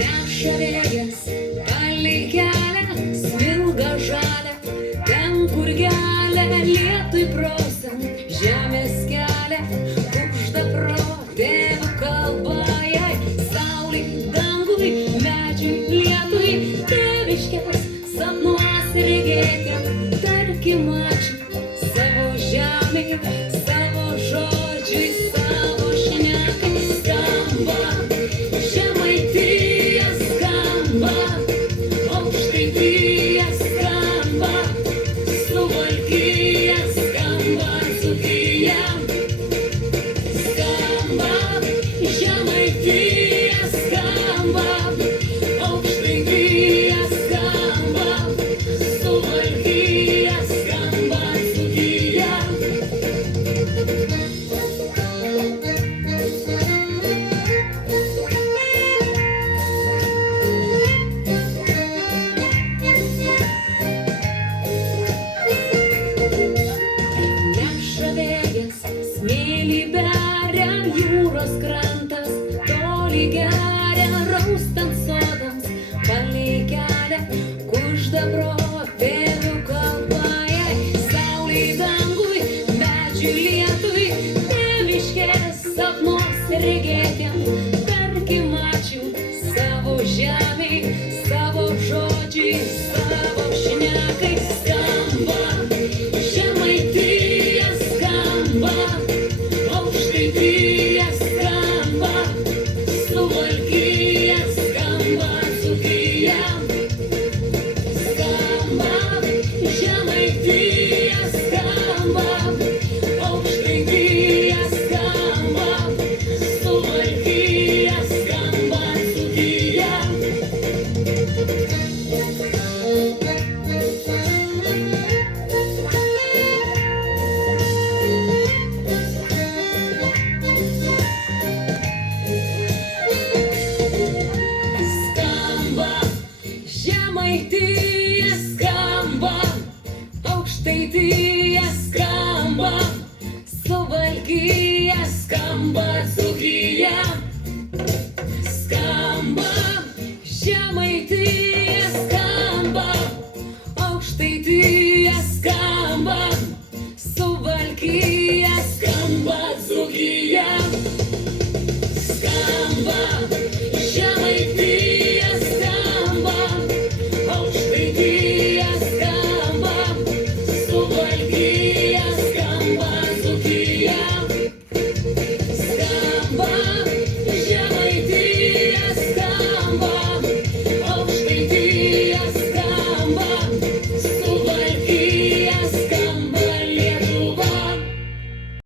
Neša vėjas palei kelią, smilga žalia, ten kur gelia, lietui prosant žemės kelią, kužda protėvių kalba jai, saulei, dangui, medžiui, lietui, tėviškės sapnuos regėti, tarkim ačiū savo žemei, savo žodžiui, savo šnekai skamba. Žemaitija skamba, Aukštaitija skamba, Suvalkija skamba, Dzūkija skamba. Žemaitija skamba, Aukštaitija skamba, Suvalkija skamba, Dzūkija. Neša vėjas, smėlį beria, jūros krantas toli geria, raustant sodams palei kelią, kužda protėvių kalba jai, saulei, dangui, medžiui, lietui, tėviškės sapnuos regėtiem, tarkim ačiū savo žemei, savo žodžiui, savo šnekai skamba. Žemaitija skamba, Aukštaitija skamba, Suvalkija skamba, Dzūkija skamba. Žemaitija skamba, Aukštaitija skamba, Suvalkija skamba, Dzūkija. Skamba, Žemaitija skamba, Aukštaitija skamba, Suvalkija skamba, Dzūkija skamba. Žemaitija skamba, Aukštaitija skamba, Suvalkija skamba, Dzūkija skamba. Žemaitija skamba, Aukštaitija skamba, Suvalkija skamba, Dzūkija skamba.